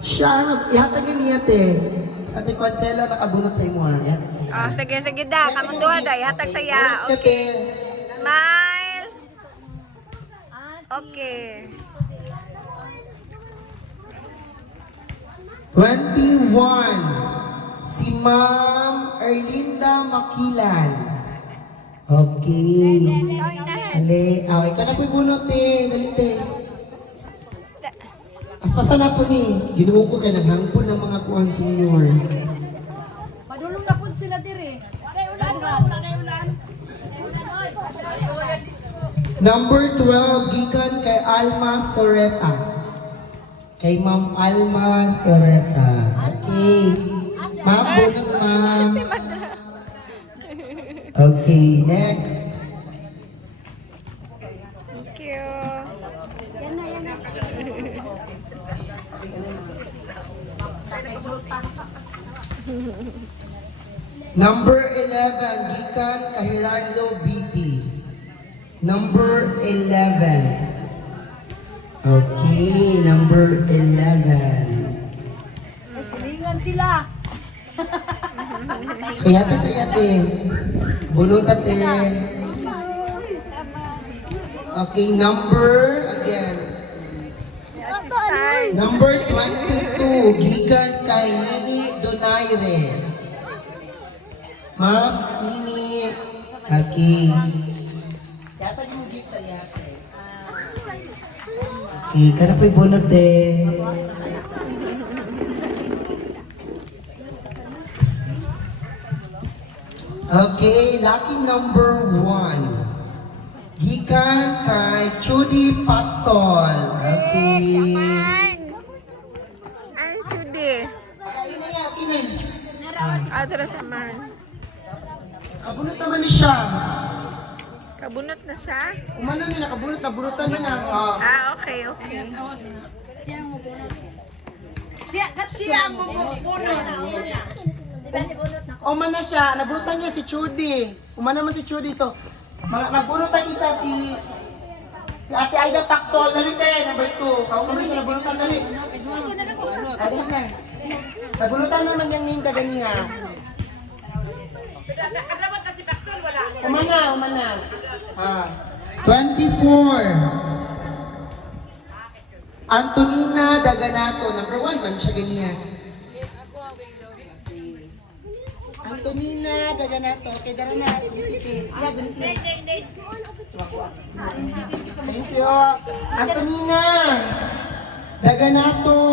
Siya, ihatag yun niya te. Sa te Consuelo, nakabunot sa imo ha. Ihatag sa iya. Oh, sige, sige da. Kamunduha da. Ihatag saya. Bunot ka, Okay. te. Smile. Okay. 21. Si Ma'am Erlinda Makilan. Okay. Ale, okay ka na po'y bunot eh. Dali te. Aspasa na po ni. Ginuo ko kay naghangpon ng mga kuhan senior. Padulong na po sila dire. Number 12, gikan kay Alma Soreta. Kay Ma'am Alma Soreta. Okay. Ma'am, bunot ma'am. Okay, next. Thank you. Number 11, gikan kay Gerardo BT. Number 11. Okay, number 11. Ay, silingan sila. Kaya te sa yate. Bunot ate. Okay, number again. Start. Number 22, gikan kay Nini Donaire. Ma'am, Nini. Okay. Yata yung gift sa yate. Okay, kana po'y bunot eh. Okay, lucky number 1. Gikan kay Chudi Pactol. Okay. Ay, Judy. Okay na yan, okay na. Ah, tara samahan. Kabunot naman ni siya. Kabunot na siya? Umano nila, kabunot na, bunutan na nga. Ah, okay, okay. Siya mo bunot. Umano siya, nabunutan niya si Chudi. Umano naman si Chudi, so nagbunutan isa si Ate Aida Pactol. Dali te, number 2. Kaukuloy siya, nabunutan dali. Dali na. Nabunutan naman yung name ka ganiya. Umana, umana. 24. Antonina Daganato. Number 1 man siya ganiya. Antonina Daganato. Okay, dara na. Yeah, buniti. Thank you. Antonina Daganato.